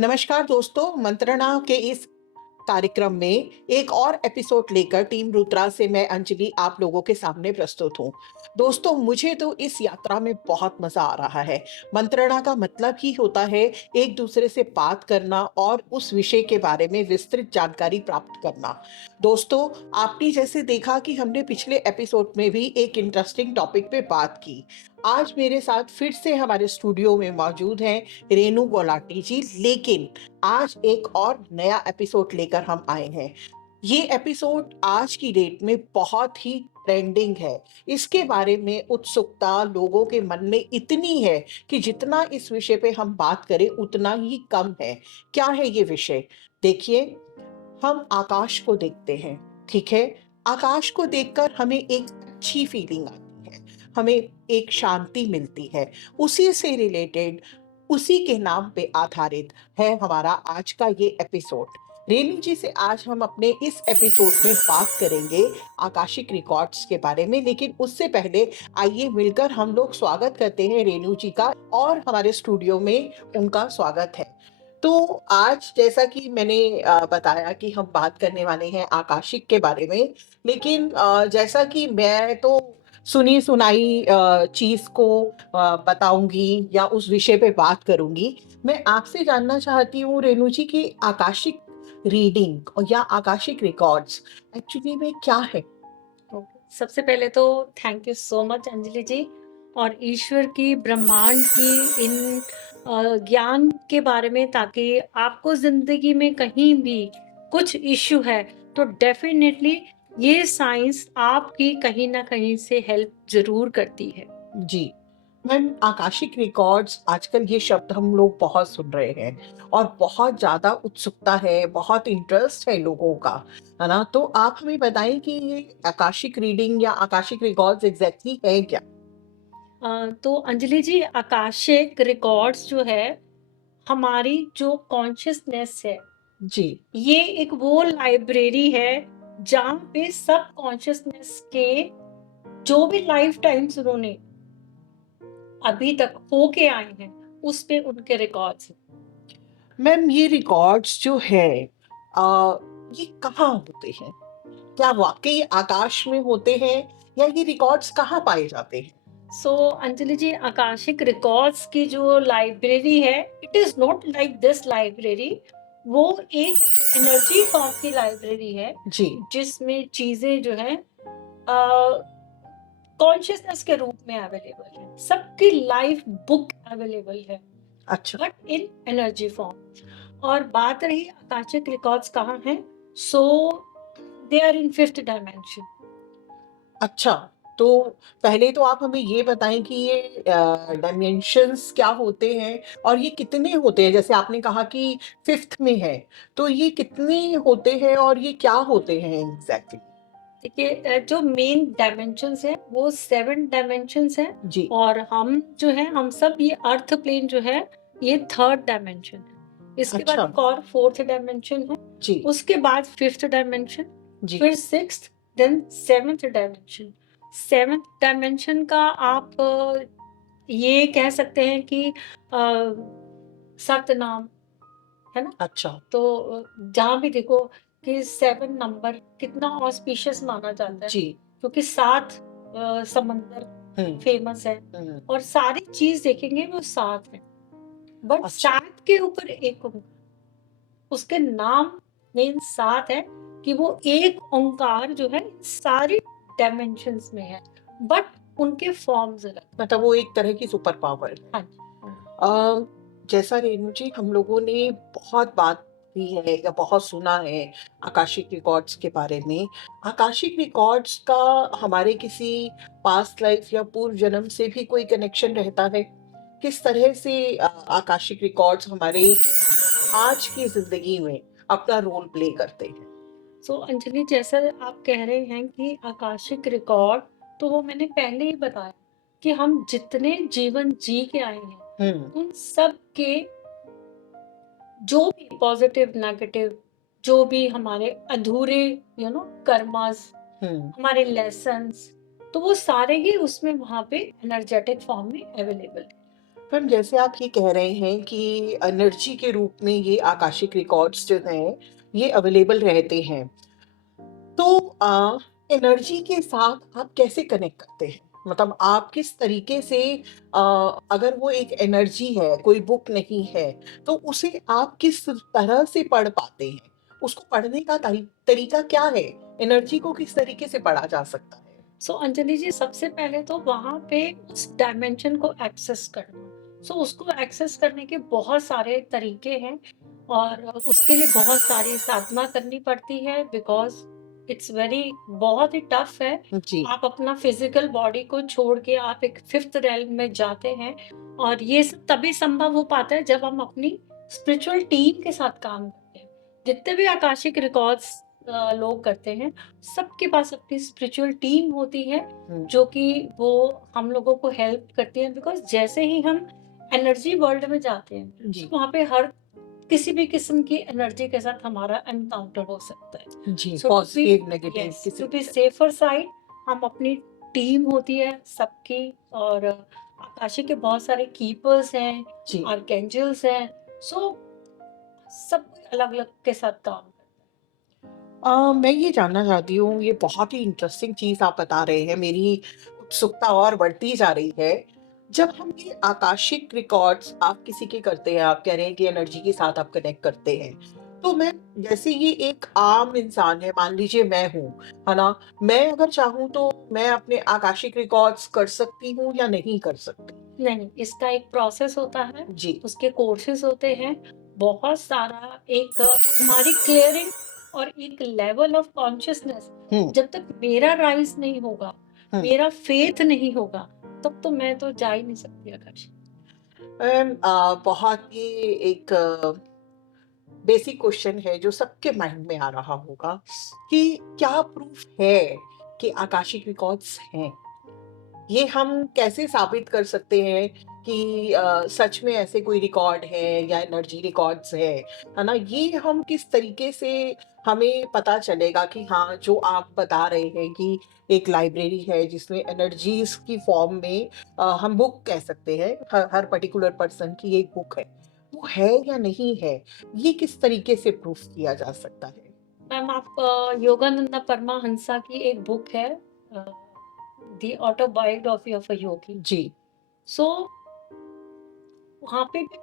नमस्कार दोस्तों, मंत्रणा के इस कार्यक्रम में एक और एपिसोड लेकर टीम रुद्रा से मैं अंजलि आप लोगों के सामने प्रस्तुत हूँ। दोस्तों, मुझे तो इस यात्रा में बहुत मजा आ रहा है। मंत्रणा का मतलब ही होता है एक दूसरे से बात करना और उस विषय के बारे में विस्तृत जानकारी प्राप्त करना। दोस्तों, आपने जैसे देखा कि हमने पिछले एपिसोड में भी एक इंटरेस्टिंग टॉपिक पे बात की। आज मेरे साथ फिर से हमारे स्टूडियो में मौजूद हैं रेनू गोलाटी जी, लेकिन आज एक और नया एपिसोड लेकर हम आए हैं। ये एपिसोड आज की डेट में बहुत ही ट्रेंडिंग है। इसके बारे में उत्सुकता लोगों के मन में इतनी है कि जितना इस विषय पे हम बात करें उतना ही कम है। क्या है ये विषय? देखिए, हम आकाश को देखते हैं, ठीक है? आकाश को देखकर हमें एक अच्छी फीलिंग आती है, हमें एक शांति मिलती है। उसी से रिलेटेड, उसी के नाम पे आधारित है हमारा आज का ये एपिसोड। रेणु जी से आज हम अपने इस एपिसोड में बात करेंगे आकाशिक रिकॉर्ड्स के बारे में, लेकिन उससे पहले आइए मिलकर हम लोग स्वागत करते हैं रेणु जी का, और हमारे स्टूडियो में उनका स्वागत है। तो आज जैसा कि मैंने बताया कि हम बात करने वाले हैं आकाशिक के बारे में, लेकिन जैसा कि मैं तो सुनी सुनाई चीज को बताऊंगी या उस विषय पे बात करूंगी। मैं आपसे जानना चाहती हूँ रेणु जी कि आकाशिक रीडिंग और या आकाशिक रिकॉर्ड्स एक्चुअली में क्या है? सबसे पहले तो thank you so much Anjali ji. और ईश्वर की ब्रह्मांड की इन ज्ञान के बारे में, ताकि आपको जिंदगी में कहीं भी कुछ इश्यू है तो डेफिनेटली ये साइंस आपकी कहीं ना कहीं से हेल्प जरूर करती है। जी। मैम, आकाशिक रिकॉर्ड्स आजकल ये शब्द हम लोग बहुत सुन रहे हैं और बहुत ज़्यादा उत्सुकता है, बहुत इंटरेस्ट है लोगों का, है ना? तो आप हमें बताएँ कि ये आकाशिक रीडिंग या आकाशिक रिकॉर्ड्स एग्ज़ैक्टली है क्या? तो अंजलि जी, आकाशिक रिकॉर्ड्स जो है हमारी जो कॉन्शियसनेस है, जी। ये एक वो लाइब्रेरी है जहाँ पे सब कॉन्शियसनेस के जो भी लाइफ टाइम्स उन्होंने अभी तक होके आए हैं, उस पे उनके रिकॉर्ड्स हैं। मैम, ये रिकॉर्ड्स जो है ये कहाँ होते हैं? क्या वाक़ई आकाश में होते हैं या ये रिकॉर्ड्स कहाँ पाए जाते हैं? सो अंजलि जी, आकाशिक रिकॉर्ड्स की जो लाइब्रेरी है, it is not like this library. वो एक एनर्जी फॉर्म की लाइब्रेरी है जी। जिसमें चीजें जो है कॉन्शियसनेस के रूप में अवेलेबल है, सबकी लाइफ बुक अवेलेबल है, अच्छा। But in energy form. और बात रही आकाशिक रिकॉर्ड्स कहाँ हैं, so they are in fifth dimension. अच्छा, तो पहले तो आप हमें ये बताएँ कि ये डायमेंशंस क्या होते हैं और ये कितने होते हैं? जैसे आपने कहा कि 5th में है, तो ये कितने होते हैं और ये क्या होते हैं एग्ज़ैक्टली? देखिए, जो मेन डायमेंशंस है वो सेवन डायमेंशंस है। जी। और हम जो है, हम सब ये अर्थ प्लेन जो है, ये थर्ड डायमेंशन है। इसके बाद अच्छा। एक और फोर्थ डायमेंशन है, जी। उसके बाद फिफ्थ डायमेंशन, जी। फिर sixth, then seventh dimension. Seventh dimension का आप ये कह सकते हैं कि सतनाम, है ना? अच्छा। तो जहाँ भी देखो कि 7 नंबर कितना ऑस्पिशियस माना जाता है, जी। क्योंकि 7 समंदर हुँ। फेमस है हुँ। और सारी चीज़ देखेंगे वो 7 है। बट अच्छा। 7 के ऊपर एक ओंकार, उसके नाम मेन 7 है कि वो एक ओंकार जो है सारी डायमेंशंस में है, बट उनके फॉर्म्स अलग। मतलब वो एक तरह की सुपर पावर है। हाँ जी, हाँ अ, जैसा रेणु जी हम लोगों ने बहुत बात की है या बहुत सुना है आकाशिक रिकॉर्ड्स के बारे में। आकाशिक रिकॉर्ड्स का हमारे किसी पास्ट लाइफ या पूर्व जन्म से भी कोई कनेक्शन रहता है? किस तरह से आकाशिक रिकॉर्ड्स हमारे आज की ज़िंदगी में अपना रोल प्ले करते हैं? सो अंजलि, जैसा आप कह रहे हैं कि आकाशिक रिकॉर्ड, तो वो मैंने पहले ही बताया कि हम जितने जीवन जी के आए हैं, हुँ। उन सब के जो भी पॉजिटिव नेगेटिव, जो भी हमारे अधूरे कर्मास, हुँ। हमारे लेसन्स, तो वो सारे ही उसमें वहां पे एनर्जेटिक फॉर्म में अवेलेबल है। मैम जैसे आप ये कह रहे हैं कि एनर्जी के रूप में ये आकाशिक रिकॉर्ड्स जो हैं, ये अवेलेबल रहते हैं। तो एनर्जी के साथ आप कैसे कनेक्ट करते हैं? मतलब आप किस तरीके से अ, अगर वो एक एनर्जी है, कोई बुक नहीं है, तो उसे आप किस तरह से पढ़ पाते हैं? उसको पढ़ने का तरीका क्या है? एनर्जी को किस तरीके से पढ़ा जा सकता है? सो अंजलि जी, सबसे पहले तो वहाँ पे उस डायमेंशन को एक्सेस करना। सो उसको एक्सेस करने के बहुत सारे तरीके हैं और उसके लिए बहुत सारी साधना करनी पड़ती है, बिकॉज़ इट्स वेरी बहुत ही टफ है। जी, आप अपना फिज़िकल बॉडी को छोड़ के आप एक फ़िफ्थ रेल्म में जाते हैं और ये सब तभी संभव हो पाता है जब हम अपनी स्पिरिचुअल टीम के साथ काम करते हैं। जितने भी आकाशिक रिकॉर्ड्स लोग करते हैं, सबके पास अपनी स्पिरिचुअल टीम होती है, हुँ, जो कि वो हम लोगों को हेल्प करती है, बिकॉज़ जैसे ही हम एनर्जी वर्ल्ड में जाते हैं, जी, तो वहाँ पे हर किसी भी किस्म की एनर्जी के साथ हमारा एनकाउंटर हो सकता है। जी, सो पॉज़िटिव, नेगेटिव किसी टू भी बी तरह। सेफर साइड, हम अपनी टीम होती है सबकी, और आकाशी के बहुत सारे कीपर्स हैं, जी। आर्कएंजल्स हैं। सो सब अलग-अलग के साथ काम करते मैं ये जानना चाहती हूँ, ये बहुत ही इंटरेस्टिंग चीज़ आप बता रहे हैं, मेरी उत्सुकता और बढ़ती जा रही है। जब हम ये आकाशिक रिकॉर्ड्स आप किसी के करते हैं, आप कह रहे हैं कि एनर्जी के साथ आप कनेक्ट करते हैं। तो मैं जैसे ये एक आम इंसान है, मान लीजिए मैं हूँ, है ना? मैं अगर चाहूँ तो मैं अपने आकाशिक रिकॉर्ड्स कर सकती हूँ या नहीं कर सकती? नहीं, इसका एक प्रोसेस होता है, जी। उसके कोर्सेज़ होते हैं, बहुत सारा एक हमारी क्लीयरिंग और एक लेवल ऑफ कॉन्शसनेस, हुँ, जब तक मेरा राइज़ नहीं होगा, हुँ। मेरा फेथ नहीं होगा, तब तो मैं तो जा ही नहीं सकती आकाश। बहुत ये एक बेसिक क्वेश्चन है जो सबके माइंड में आ रहा होगा कि क्या प्रूफ है कि आकाशिक रिकॉर्ड्स हैं? ये हम कैसे साबित कर सकते हैं कि सच में ऐसे कोई रिकॉर्ड है या एनर्जी रिकॉर्ड्स है ना? ये हम किस तरीके से हमें पता चलेगा कि हाँ, जो आप बता रहे हैं कि एक लाइब्रेरी है जिसमें एनर्जीज़ की फॉर्म में हम बुक कह सकते हैं, हर पर्टिकुलर पर्सन की एक बुक है। वो है या नहीं है? ये किस तरीके से प्रूफ किया जा सकता है? मैम, आप योगानंदा परमहंसा की एक बुक है, अ, द ऑटोबायोग्राफी ऑफ अ योगी। जी। सो वहाँ पे भी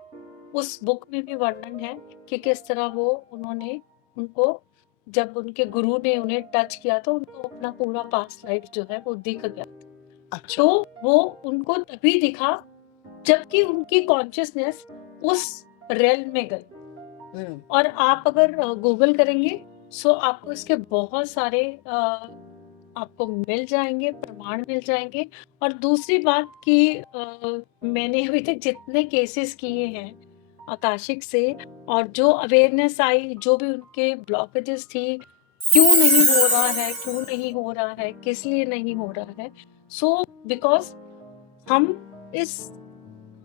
उस बुक में भी वर्णन है कि किस तरह वो उन्होंने उनको, जब उनके गुरु ने उन्हें टच किया तो उनको अपना पूरा पास्ट लाइफ जो है वो दिख गया। अच्छा। तो वो उनको तभी दिखा जबकि उनकी कॉन्शियसनेस उस रेल्म में गई। हुँ, और आप अगर गूगल करेंगे, सो आपको इसके बहुत सारे आपको मिल जाएँगे, प्रमाण मिल जाएँगे। और दूसरी बात कि मैंने अभी तक जितने केसेस किए हैं आकाशिक से, और जो अवेयरनेस आई, जो भी उनके ब्लॉकेजेस थी, क्यों नहीं हो रहा है, क्यों नहीं हो रहा है, किस लिए नहीं हो रहा है? सो बिकॉज़ हम इस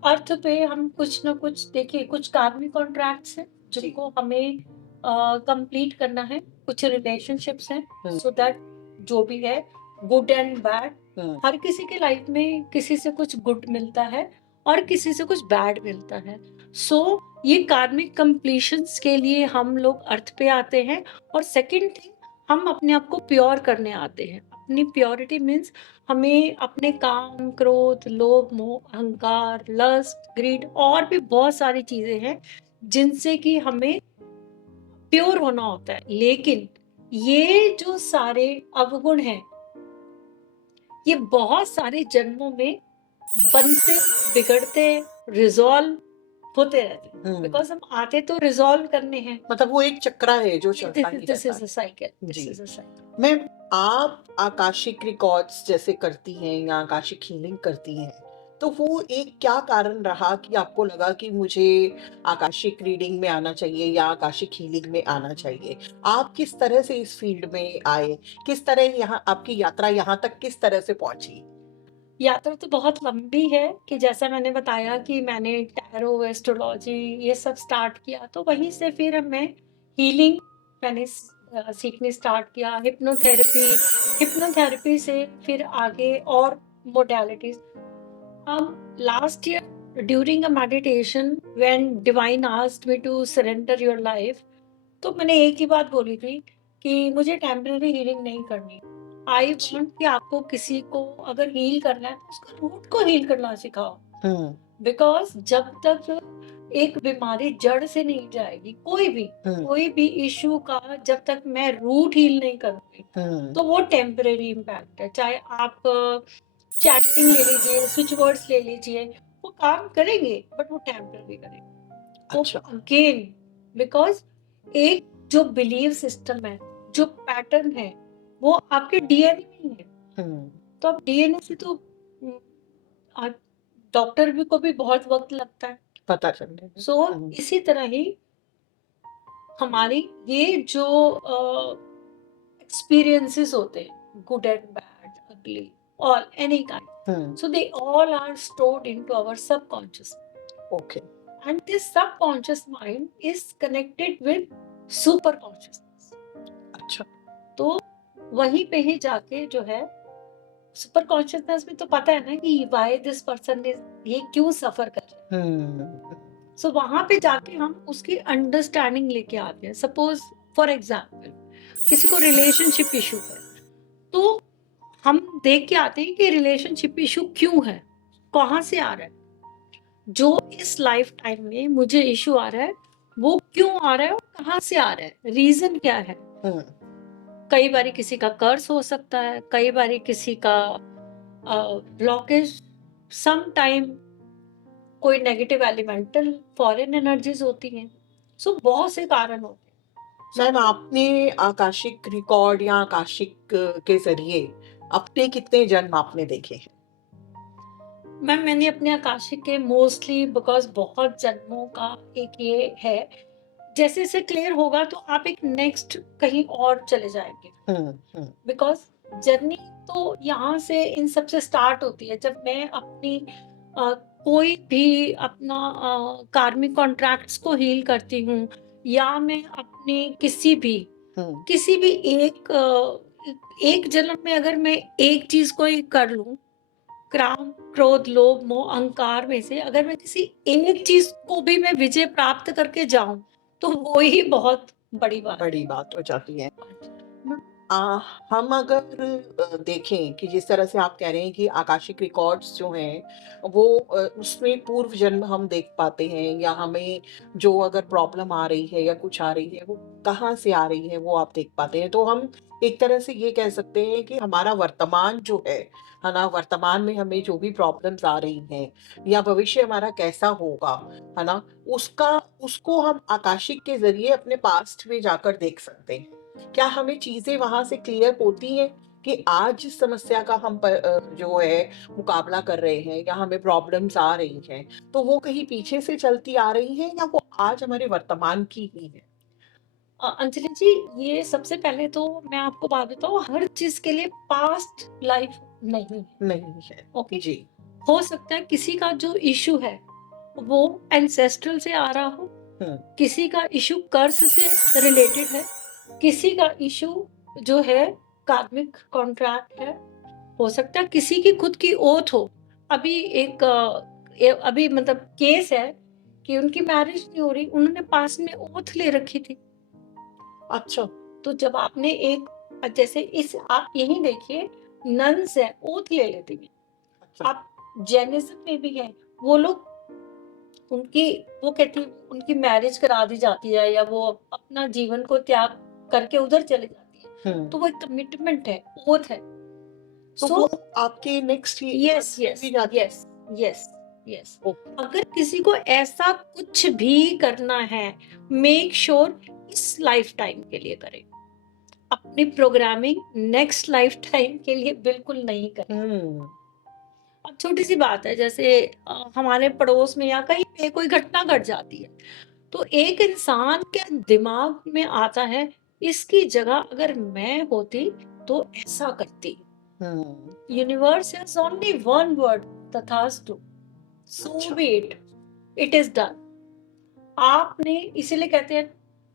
अर्थ पे हम कुछ ना कुछ, देखिए, कुछ कार्मिक कॉन्ट्रैक्ट्स हैं जी। जिनको हमें कंप्लीट करना है, कुछ रिलेशनशिप्स हैं, हुँ, सो दैट जो भी है, गुड एंड बैड, हुँ। हर किसी के लाइफ में किसी से कुछ गुड मिलता है और किसी से कुछ बैड मिलता है। सो ये कार्मिक कंप्लीशंस के लिए हम लोग अर्थ पे आते हैं। और सेकंड थिंग, हम अपने आप को प्योर करने आते हैं। अपनी प्योरिटी मीन्स हमें अपने काम, क्रोध, लोभ, मोह, अहंकार, लस्ट, ग्रीड और भी बहुत सारी चीजें हैं जिनसे कि हमें प्योर होना होता है। लेकिन ये जो सारे अवगुण हैं, ये बहुत सारे जन्मों में बनते, बिगड़ते, रिजॉल्व होते रहते हैं, हुँ, बिकॉज हम आते तो रिजॉल्व करने हैं। मतलब वो एक चक्रा है जो चलता ही दिस रहता इज है। अ साइकिल, दिस जी। Is a cycle. मैम, आप आकाशिक रिकॉर्ड्स जैसे करती हैं या आकाशिक हीलिंग करती हैं, तो वो एक क्या कारण रहा कि आपको लगा कि मुझे आकाशिक रीडिंग में आना चाहिए या आकाशिक हीलिंग में आना चाहिए? आप किस तरह से इस फ़ील्ड में आए? किस तरह यहाँ आपकी यात्रा यहाँ तक किस तरह से पहुँची? यात्रा तो बहुत लंबी है, कि जैसा मैंने बताया कि मैंने टैरो, एस्ट्रोलॉजी ये सब स्टार्ट किया, तो वहीं से फिर मैं हीलिंग मैंने सीखनी स्टार्ट किया, हिप्नोथेरेपी से फिर आगे और modalities. Last year during a meditation when divine asked me to surrender your life, तो मैंने एक ही बात बोली थी कि मुझे टेम्पररी हीलिंग नहीं करनी। आई अच्छा। वांट कि आपको किसी को अगर हील करना है तो उसका रूट को हील करना सिखाओ। हुँ, बिकॉज जब तक एक बीमारी जड़ से नहीं जाएगी, हुँ, कोई भी इशू का जब तक मैं रूट हील नहीं करूंगी, हुँ। तो वो टेम्परेरी इम्पैक्ट है। चाहे आप चैंटिंग ले लीजिए, स्विच वर्ड्स ले लीजिए, वो काम करेंगे बट वो टेम्परेरी करेंगे। वो अच्छा। अगेन, बिकॉज एक जो बिलीव सिस्टम है, जो पैटर्न है, वो आपके डीएनए में ही है। हुँ, तो आप डीएनए से तो डॉक्टर भी को भी बहुत वक्त लगता है। पता चलने में। सो हुँ, इसी तरह ही हमारी ये जो एक्सपीरियंसेस होते हैं, गुड एंड बैड, अगली, all any kind, hmm, so they all are stored into our subconscious, okay. and this subconscious mind is connected with super consciousness। अच्छा। तो वहीं पे ही जाके जो है सुपर कॉन्शियसनेस में तो पता है ना कि वाई दिस पर्सन इज, ये क्यों सफर कर रहा है। हुँ, सो वहां पे जाके हम उसकी अंडरस्टैंडिंग लेके आते हैं। सपोज फॉर एग्जाम्पल किसी को रिलेशनशिप इशू है, तो हम देख के आते हैं कि रिलेशनशिप इशू क्यों है, कहाँ से आ रहा है, जो इस लाइफ टाइम में मुझे इशू आ रहा है वो क्यों आ रहा है और कहाँ से आ रहा है, रीजन क्या है। हुँ, कई बारी किसी का कर्ज हो सकता है, कई बारी किसी का ब्लॉकेज, सम टाइम कोई नेगेटिव एलिमेंटल फॉरेन एनर्जीज होती हैं। सो बहुत से कारण होते हैं। सो मैम आपने आकाशिक रिकॉर्ड या आकाशिक के ज़रिए अपने कितने जन्म आपने देखे हैं? मैम मैंने अपने आकाशिक के मोस्टली, बिकॉज बहुत जन्मों का एक ये है, जैसे जैसे क्लियर होगा तो आप एक नेक्स्ट कहीं और चले जाएंगे। हुँ, हुँ, बिकॉज जर्नी तो यहाँ से इन सब से स्टार्ट होती है, जब मैं अपनी अ, कोई भी अपना कार्मिक कॉन्ट्रैक्ट्स को हील करती हूँ, या मैं अपने हुँ, किसी भी एक जन्म में अगर मैं एक चीज को ही कर लूं, काम, क्रोध, लोभ, मोह, अहंकार में से अगर मैं किसी एक चीज को भी मैं विजय प्राप्त करके जाऊं, तो वो ही बहुत बड़ी बात बड़ी बात हो जाती है। है। अ, हम अगर देखें कि जिस तरह से आप कह रहे हैं कि आकाशिक रिकॉर्ड्स जो हैं वो उसमें पूर्व जन्म हम देख पाते हैं या हमें जो अगर प्रॉब्लम आ रही है या कुछ आ रही है वो कहाँ से आ रही है वो आप देख पाते हैं। तो हम एक तरह से ये कह सकते हैं कि हमारा वर्तमान जो है ना? वर्तमान में हमें जो भी प्रॉब्लम्स आ रही हैं या भविष्य हमारा कैसा होगा, है ना? उसका उसको हम आकाशिक के ज़रिए अपने पास्ट में जाकर देख सकते हैं। क्या हमें चीज़ें वहाँ से क्लियर होती हैं कि आज जिस समस्या का हम जो है मुकाबला कर रहे हैं या हमें प्रॉब्लम्स आ रही हैं, तो वो कहीं पीछे से चलती आ रही हैं या वो आज हमारे वर्तमान की ही है? अंजलि जी, ये सबसे पहले तो मैं आपको बात बताऊं, हर चीज के लिए पास्ट लाइफ नहीं है। नहीं है। ओके, जी। हो सकता है किसी का जो इशू है वो एंसेस्ट्रल से आ रहा हो, हुँ, किसी का इशू कर्स से रिलेटेड है, किसी का इशू जो है कार्मिक कॉन्ट्रैक्ट है, हो सकता है किसी की खुद की ओथ हो। अभी एक अभी मतलब केस है कि उनकी मैरिज नहीं हो रही, उन्होंने पास में ओथ ले रखी थी। अच्छा। तो जब आपने एक, जैसे इस आप यही देखिए, नन्स है ओथ ले लेती हैं। अच्छा। आप जैनिज्म में भी है, वो लोग उनकी, वो कहती उनकी मैरिज करा दी जाती है या वो अपना जीवन को त्याग करके उधर चले जाती है, हुँ, तो वो एक कमिटमेंट है, ओथ है। तो सो वो आपके नेक्स्ट ही यस बर्थ में यस भी जाती यस यस यस, ओके। अगर किसी को ऐसा कुछ भी करना है, मेक श्योर इस लाइफ टाइम के लिए करें। अपनी प्रोग्रामिंग नेक्स्ट लाइफ टाइम के लिए बिल्कुल नहीं करें। हुँ, अब छोटी सी बात है, जैसे हमारे पड़ोस में या कहीं पे कोई घटना घट जाती है, तो एक इंसान के दिमाग में आता है, इसकी जगह अगर मैं होती तो ऐसा करती। हुँ, universe has only one word, तथास्तु, सो अच्छा। Be it, it is done. आपने, इसीलिए कहते हैं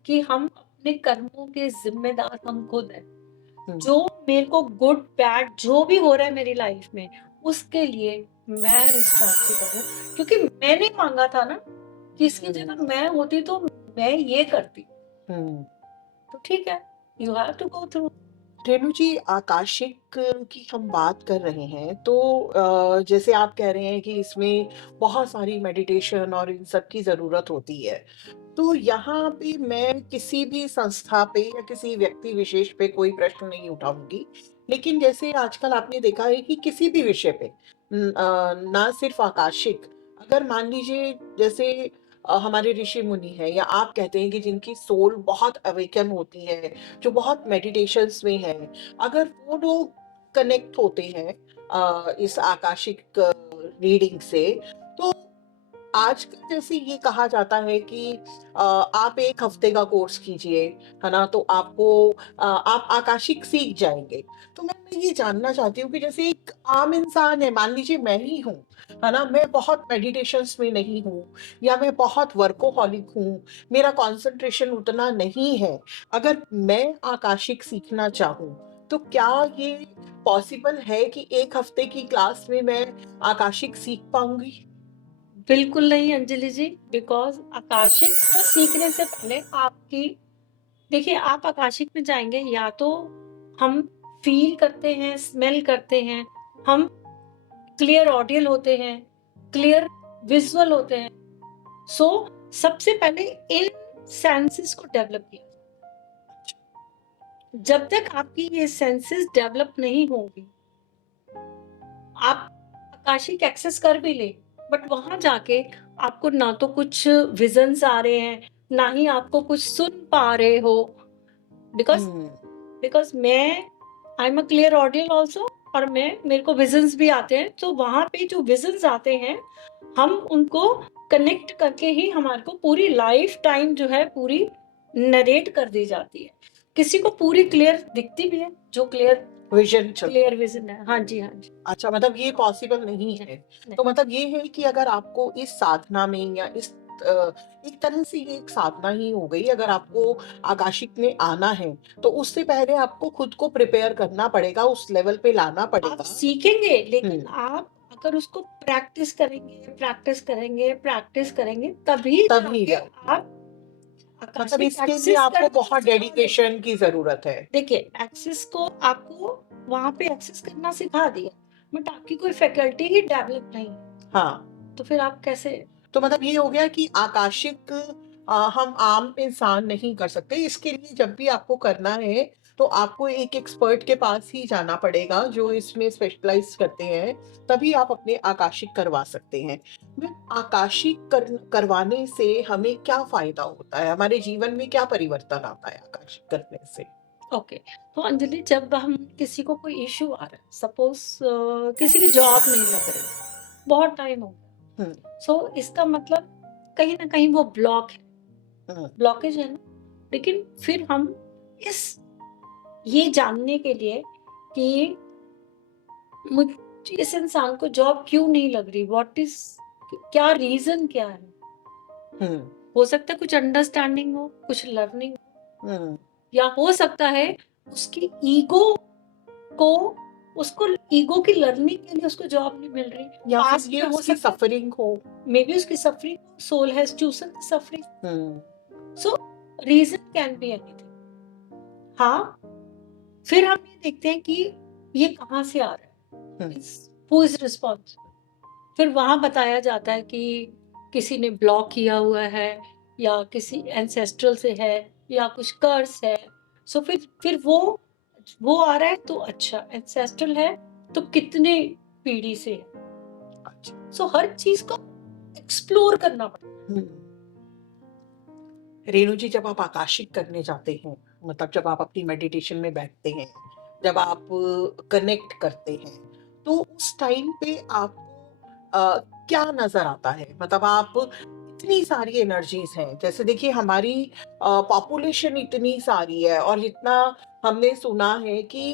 कि हम अपने कर्मों के जिम्मेदार हम खुद हैं। हुँ, जो मेरे को गुड बैड जो भी हो रहा है मेरी लाइफ में, उसके लिए मैं रिस्पॉन्सिबल हूँ, क्योंकि मैंने मांगा था ना कि इसकी जगह मैं होती तो मैं ये करती। हम्म। तो ठीक है, you have to go through. Renu ji, akashic की हम बात कर रहे हैं तो जैसे आप कह रहे हैं कि इसमें बहुत सारी मेडिटेशन और इन सब की ज़रूरत होती है। तो यहाँ पे मैं किसी भी संस्था पे या किसी व्यक्ति विशेष पे कोई प्रश्न नहीं उठाऊँगी। लेकिन जैसे आजकल आपने देखा है कि किसी भी विषय पे ना सिर्फ़ आकाशिक, अगर मान लीजिए जैसे हमारे ऋषि-मुनि हैं या आप कहते हैं कि जिनकी सोल बहुत अवेकन होती है, जो बहुत मेडिटेशंस में हैं, अगर वो लोग कनेक्ट होते हैं इस आकाशिक रीडिंग से, तो आजकल जैसे ये कहा जाता है कि आप 1 हफ्ते का कोर्स कीजिए, है ना? तो आपको आप आकाशिक सीख जाएँगे। तो मैं ये जानना चाहती हूँ कि जैसे एक आम इंसान है, मान लीजिए मैं ही हूँ, है ना? मैं बहुत मेडिटेशंस में नहीं हूँ या मैं बहुत वर्कोहॉलिक हूँ, मेरा कंसंट्रेशन उतना नहीं है। अगर मैं आकाशिक सीखना चाहूँ, तो क्या ये पॉसिबल है कि 1 हफ्ते की क्लास में मैं आकाशिक सीख पाऊँगी? बिल्कुल नहीं अंजलि जी, बिकॉज़ आकाशिक को सीखने से पहले आपकी, देखिए आप आकाशिक में जाएँगे या तो हम फ़ील करते हैं, स्मेल करते हैं, हम क्लियर ऑडियल होते हैं, क्लियर विज़ुअल होते हैं। सो सबसे पहले इन सेंसेस को डेवलप किया। जब तक आपकी ये सेंसेस डेवलप नहीं होंगी, आप आकाशिक एक्सेस कर भी लें, बट वहाँ जाके आपको ना तो कुछ विज़न्स आ रहे हैं, ना ही आपको कुछ सुन पा रहे हो। बिकॉज़ हुँ। बिकॉज़ मैं I am a clear audial also, और मेरे को विज़न्स भी आते हैं, तो वहाँ पे जो विज़न्स आते हैं, हम उनको कनेक्ट करके ही हमारे को पूरी लाइफ़ टाइम जो है पूरी नरेट कर दी जाती है। किसी को पूरी क्लियर दिखती भी है, जो क्लियर विज़न चल क्लियर विज़न है। हाँ जी, हाँ जी। अच्छा, मतलब ये पॉसिबल नहीं नहीं, है। नहीं। तो मतलब ये है कि अगर आपको इस साधना में या इस एक तरह से ये एक साधना ही हो गई, अगर आपको आकाशिक में आना है, तो उससे पहले आपको खुद को प्रिपेयर करना पड़ेगा, उस लेवल पे लाना आप पड़ेगा। सीखेंगे, हुँ, लेकिन आप अगर उसको प्रैक्टिस करेंगे, प्रैक्टिस करेंगे, प्रैक्टिस करेंगे, तभी तभी जाके जा आप मतलब आकाशिक इसके लिए एक्सेस आपको करना बहुत सिखाओगे। डेडिकेशन की ज़रूरत है। देखिए, एक्सेस को आपको वहाँ पे एक्सेस करना सिखा दिया, बट आपकी कोई फैकल्टी ही डेवलप नहीं है, हाँ। तो फिर आप कैसे? तो मतलब ये हो गया कि आकाशिक हम आम इंसान नहीं कर सकते। इसके लिए जब भी आपको करना है, तो आपको एक एक्सपर्ट के पास ही जाना पड़ेगा, जो इसमें स्पेशलाइज़ करते हैं, तभी आप अपने आकाशिक करवा सकते हैं। आकाशिक करवाने से हमें क्या फ़ायदा होता है? हमारे जीवन में क्या परिवर्तन आता है आकाशिक करने से? ओके, तो अंजलि, जब हम किसी को कोई इश्यू आ रहा है, सपोज़ किसी की जॉब नहीं लग रही, बहुत टाइम हो गया, हुँ, सो इसका मतलब कहीं न कहीं वो हुँ, ब्लॉकेज है ना? लेकिन फिर हम इस ये जानने के लिए कि मुझ इस इंसान को जॉब क्यों नहीं लग रही, व्हाट इज़, क्या रीज़न क्या है? हुँ, हो सकता है कुछ अंडरस्टैंडिंग हो, कुछ लर्निंग, हुँ। या हो सकता है उसकी ईगो को उसको ईगो की लर्निंग के लिए उसको जॉब नहीं मिल रही। या फिर पास्ट ये में हो उसकी सकता है, सफ़रिंग हो। मे बी उसकी suffering, soul has chosen the suffering. हुँ, so reason can be anything. हाँ, फिर हम ये देखते हैं कि ये कहाँ से आ रहा है, हुँ, मीन्स हू इज़ रिस्पॉन्सिबल। फिर वहाँ बताया जाता है कि किसी ने ब्लॉक किया हुआ है, या किसी एंसेस्ट्रल से है, या कुछ कर्स है। सो फिर वो आ रहा है तो अच्छा, एंसेस्ट्रल है तो कितने पीढ़ी से है। अच्छा। सो हर चीज़ को एक्सप्लोर करना पड़ता है। हुँ। रेणु जी, जब आप आकाशिक करने जाते हैं, मतलब जब आप अपनी मेडिटेशन में बैठते हैं, जब आप कनेक्ट करते हैं, तो उस टाइम पे आपको क्या नज़र आता है? मतलब आप इतनी सारी एनर्जीज़ हैं, जैसे देखिए हमारी पॉपुलेशन इतनी सारी है और जितना हमने सुना है कि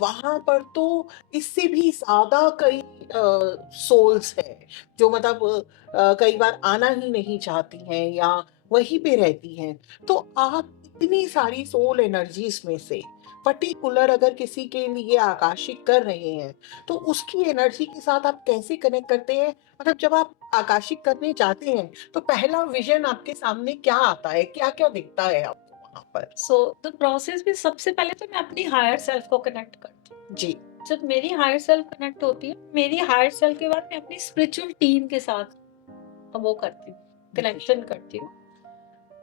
वहाँ पर तो इससे भी ज़्यादा कई सोल्स हैं, जो मतलब कई बार आना ही नहीं चाहती हैं या वहीं पे रहती हैं। तो आप इतनी सारी सोल एनर्जीज़ में से पर्टिकुलर अगर किसी के लिए आकाशिक कर रहे हैं, तो उसकी एनर्जी के साथ आप कैसे कनेक्ट करते हैं? मतलब जब आप आकाशिक करने जाते हैं, तो पहला विज़न आपके सामने क्या आता है? क्या-क्या दिखता है आपको वहाँ पर? सो द प्रोसेस में सबसे पहले तो मैं अपनी हायर सेल्फ को कनेक्ट करती हूँ। जी, जब मेरी हायर सेल्फ कनेक्ट होती है, मेरी हायर सेल्फ के बाद मैं अपनी स्पिरिचुअल टीम के साथ वो करती हूँ, जी, कनेक्शन करती हूँ।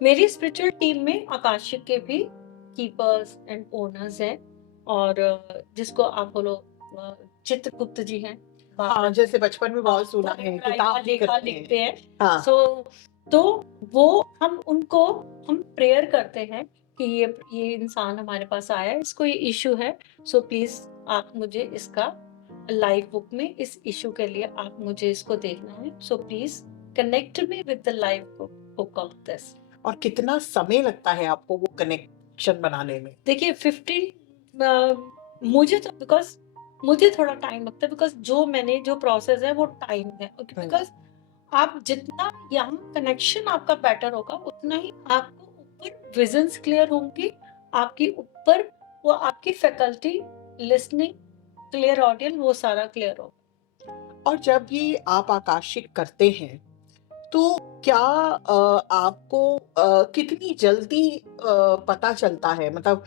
मेरी स्पिरिचुअल टीम में आकाशिक के भी कीपर्स एंड ओनर्स हैं, और जिसको आप बोलो चित्रगुप्त जी हैं हाँ, बाहर। जैसे बचपन में हाँ, बहुत सुना वो है, राइका किताब भी लेखा करते हैं। लिखते हैं। हाँ, सो तो वो हम उनको हम प्रेयर करते हैं कि ये इंसान हमारे पास आया है, इसको ये इश्यू है, सो प्लीज आप मुझे इसका लाइव बुक में इस इश्यू के लिए आप मुझे इसको देखना है, so please connect me with the live book of this. और कितना समय लगता है आपको वो कनेक्शन बनाने में? देखिए 15 मुझे तो बिकॉज मुझे थोड़ा टाइम लगता है, बिकॉज जो प्रोसेस है वो टाइम है, हुँ, बिकॉज आप जितना यहाँ कनेक्शन आपका बेटर होगा, उतना ही आपको ऊपर विजन्स क्लियर होंगी, आपकी ऊपर वो आपकी फैकल्टी लिसनिंग, क्लियर ऑडियंस, वो सारा क्लियर होगा। और जब ये आप आकाशिक करते हैं, तो क्या आपको कितनी जल्दी पता चलता है? मतलब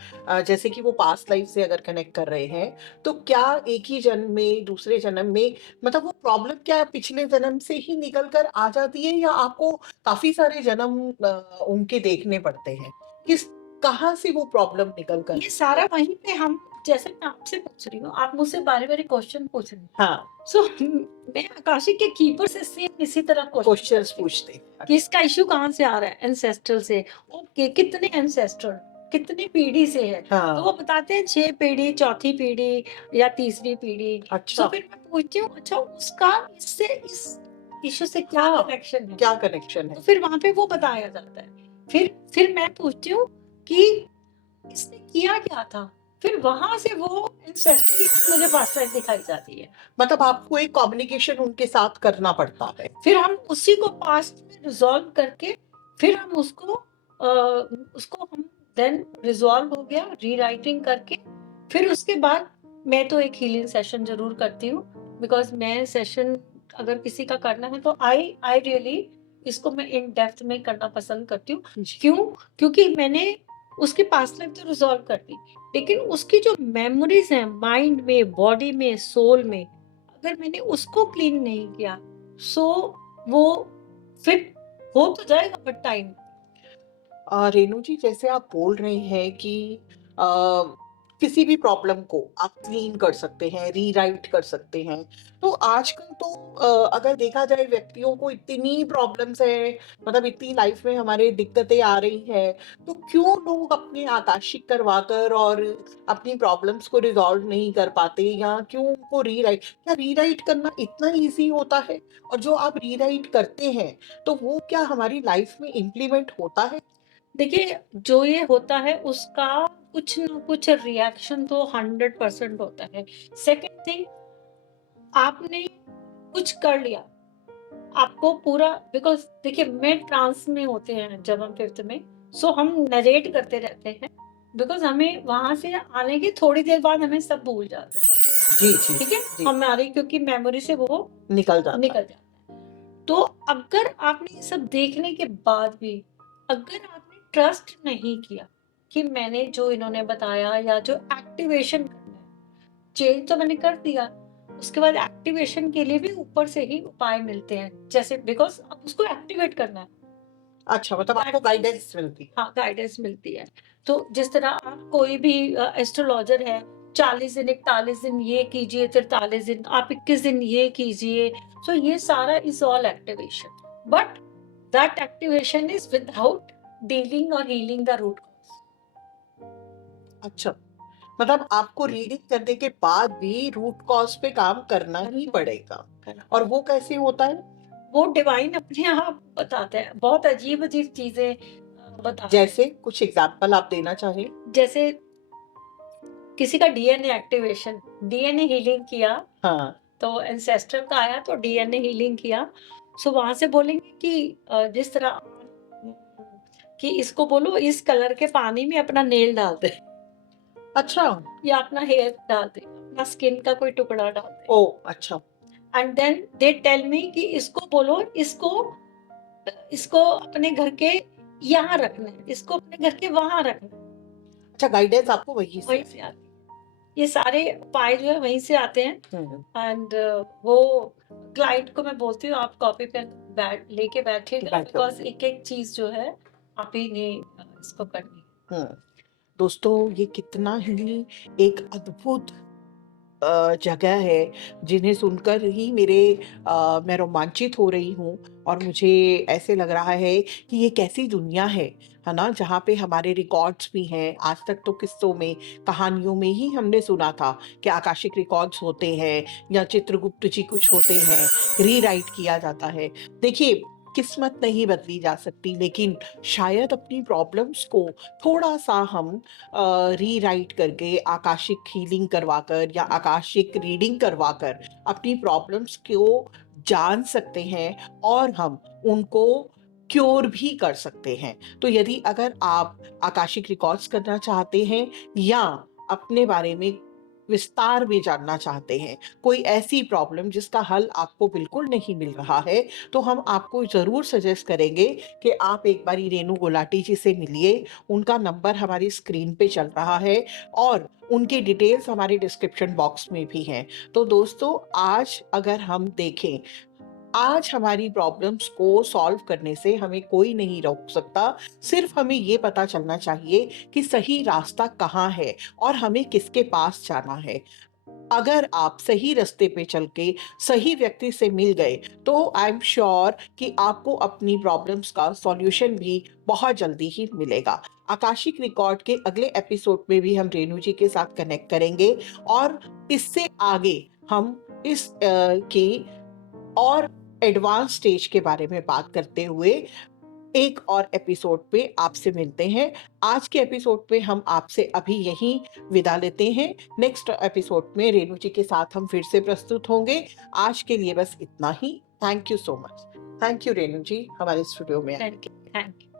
जैसे कि वो पास्ट लाइफ से अगर कनेक्ट कर रहे हैं, तो क्या एक ही जन्म में, दूसरे जन्म में मतलब वो प्रॉब्लम क्या पिछले जन्म से ही निकल कर आ जाती है या आपको काफ़ी सारे जन्म उनके देखने पड़ते हैं? कहाँ से वो प्रॉब्लम निकल कर ये आती सारा है? वहीं पे हम, जैसे मैं आपसे पूछ रही हूँ, आप मुझसे बारी-बारी क्वेश्चन पूछ रही हैं। हाँ, सो मैं आकाशिक के कीपर से सेम इसी तरह क्वेश्चन क्वेश्चन्स करती हूँ पूछते हैं। कि अच्छा, इसका इश्यू कहाँ से आ रहा है? एंसेस्ट्रल से। ओके, कितने एंसेस्टर, कितनी पीढ़ी से है? तो हाँ, वो बताते हैं 6 पीढ़ी, चौथी पीढ़ी या तीसरी पीढ़ी। सो अच्छा, फिर मैं पूछती हूँ, अच्छा उसका इससे इस इश्यू से क्या हाँ, कनेक्शन है? क्या कनेक्शन तो है? फिर वहाँ पे वो बताया जाता है। फिर मैं पूछती हूँ कि इसने किया क्या था? फिर वहाँ से वो एंसेस्ट्री मुझे पास्ट लाइफ दिखाई जाती है। मतलब आपको एक कम्युनिकेशन उनके साथ करना पड़ता है। फिर हम उसी को पास्ट में रिज़ॉल्व करके, फिर हम उसको हम देन रिज़ॉल्व हो गया रीराइटिंग करके, फिर उसके बाद मैं तो एक हीलिंग सेशन ज़रूर करती हूँ, बिकॉज़ मैं सेशन अगर किसी का करना है तो आई आई रियली इसको मैं इन डेप्थ में करना पसंद करती हूँ। जी। क्यों? क्योंकि मैंने उसकी पास्ट लाइफ तो रिज़ॉल्व कर दी, लेकिन उसकी जो मेमोरीज़ हैं माइंड में, बॉडी में, सोल में, अगर मैंने उसको क्लीन नहीं किया, सो वो फिर हो तो जाएगा बट टाइम। रेणु जी जैसे आप बोल रहे हैं कि अ, किसी भी प्रॉब्लम को आप क्लीन कर सकते हैं, रीराइट कर सकते हैं। तो आजकल तो अगर देखा जाए व्यक्तियों को इतनी प्रॉब्लम्स हैं, मतलब इतनी लाइफ में हमारे दिक्कतें आ रही हैं, तो क्यों लोग अपने आकाशिक करवाकर और अपनी प्रॉब्लम्स को रिज़ॉल्व नहीं कर पाते या क्यों उनको क्या रीराइट करना इतना ईज़ी होता है? और जो आप रीराइट करते हैं, तो वो क्या हमारी लाइफ में इम्प्लीमेंट होता है? देखिए, जो ये होता है उसका कुछ न कुछ रिएक्शन तो 100% होता है। सेकंड थिंग, आपने कुछ कर लिया, आपको पूरा, बिकॉज़ देखिए मैं ट्रांस में होते हैं जब हम 5th में, सो हम नरेट करते रहते हैं, बिकॉज़ हमें वहाँ से आने की थोड़ी देर बाद हमें सब भूल जाता है। जी, जी, ठीक है? जी, हमारी क्योंकि मेमोरी से वो निकल जाता निकल है। जाता है। तो अगर आपने ये सब देखने के बाद भी अगर आपने ट्रस्ट नहीं किया कि मैंने जो इन्होंने बताया या जो एक्टिवेशन करना है, चेंज तो मैंने कर दिया, उसके बाद एक्टिवेशन के लिए भी ऊपर से ही उपाय मिलते हैं। जैसे बिकॉज़ अब उसको एक्टिवेट करना है। अच्छा मतलब दैट आपको मीन्स गाइडेंस मिलती है। हाँ, गाइडेंस मिलती है। तो जिस तरह आप कोई भी एस्ट्रोलॉजर है, 40 दिन, 41 दिन ये कीजिए, 43 दिन, आप 21 दिन ये कीजिए। सो ये सारा is all activation. But that activation is without dealing और हीलिंग द रूट कॉज़। अच्छा, मतलब आपको रीडिंग करने के बाद भी रूट कॉज़ पे काम करना ही पड़ेगा। और वो कैसे होता है? वो डिवाइन अपने आप बताता है। बहुत अजीब-अजीब चीज़ें बताता है। जैसे कुछ एग्ज़ाम्पल आप देना चाहें? जैसे किसी का डीएनए एक्टिवेशन, डीएनए हीलिंग किया, हाँ, तो एंसेस्टर का आया तो डीएनए हीलिंग किया। सो वहाँ से बोलेंगे कि जिस तरह कि इसको बोलो इस कलर के पानी में अपना नेल डाल दे। अच्छा। या अपना हेयर डाल दें, अपना स्किन का कोई टुकड़ा डाल दें। ओह! अच्छा। And then they tell me कि इसको बोलो, इसको अपने घर के यहाँ रखना है, इसको अपने घर के वहाँ रखना है। अच्छा, गाइडेंस आपको वहीं से वहीं आई। से आती है। ये सारे उपाय जो है वहीं से आते हैं। हुँ, एंड वो क्लाइंट को मैं बोलती हूँ आप कॉपी पेन लेके बैठिएगा, बैठो। बिकॉज़ एक-एक चीज़ जो है आप ही ने इसको करनी है। हुँ। दोस्तों, ये कितना ही एक अद्भुत जगह है, जिन्हें सुनकर ही मैं रोमांचित हो रही हूँ और मुझे ऐसे लग रहा है कि ये कैसी दुनिया है ना? जहाँ पे हमारे रिकॉर्ड्स भी हैं। आज तक तो किस्सों में, कहानियों में ही हमने सुना था कि आकाशिक रिकॉर्ड्स होते हैं या चित्रगुप्त जी कुछ होते हैं, रीराइट किया जाता है। देखिए, किस्मत नहीं बदली जा सकती, लेकिन शायद अपनी प्रॉब्लम्स को थोड़ा-सा हम रीराइट करके आकाशिक हीलिंग करवाकर या आकाशिक रीडिंग करवाकर अपनी प्रॉब्लम्स को जान सकते हैं और हम उनको क्योर भी कर सकते हैं। तो यदि अगर आप आकाशिक रिकॉर्ड्स करना चाहते हैं या अपने बारे में विस्तार में जानना चाहते हैं, कोई ऐसी प्रॉब्लम जिसका हल आपको बिल्कुल नहीं मिल रहा है, तो हम आपको ज़रूर सजेस्ट करेंगे कि आप एक बारी रेणु गुलाटी जी से मिलिए। उनका नंबर हमारी स्क्रीन पे चल रहा है और उनकी डिटेल्स हमारे डिस्क्रिप्शन बॉक्स में भी हैं। तो दोस्तों, आज अगर हम देखें, आज हमारी प्रॉब्लम्स को सॉल्व करने से हमें कोई नहीं रोक सकता। सिर्फ हमें ये पता चलना चाहिए कि सही रास्ता कहाँ है और हमें किसके पास जाना है। अगर आप सही रास्ते पे चल के सही व्यक्ति से मिल गए, तो आई एम श्योर कि आपको अपनी प्रॉब्लम्स का सॉल्यूशन भी बहुत जल्दी ही मिलेगा। आकाशिक रिकॉर्ड के अगले एपिसोड में भी हम रेणु जी के साथ कनेक्ट करेंगे और इससे आगे हम की और एडवांस स्टेज के बारे में बात करते हुए एक और एपिसोड पे आपसे मिलते हैं। आज के एपिसोड पे हम आपसे अभी यहीं विदा लेते हैं। नेक्स्ट एपिसोड में रेणु जी के साथ हम फिर से प्रस्तुत होंगे। आज के लिए बस इतना ही। Thank you so much. Thank you Renu ji, हमारे स्टूडियो में आने के लिए। Thank you, thank you.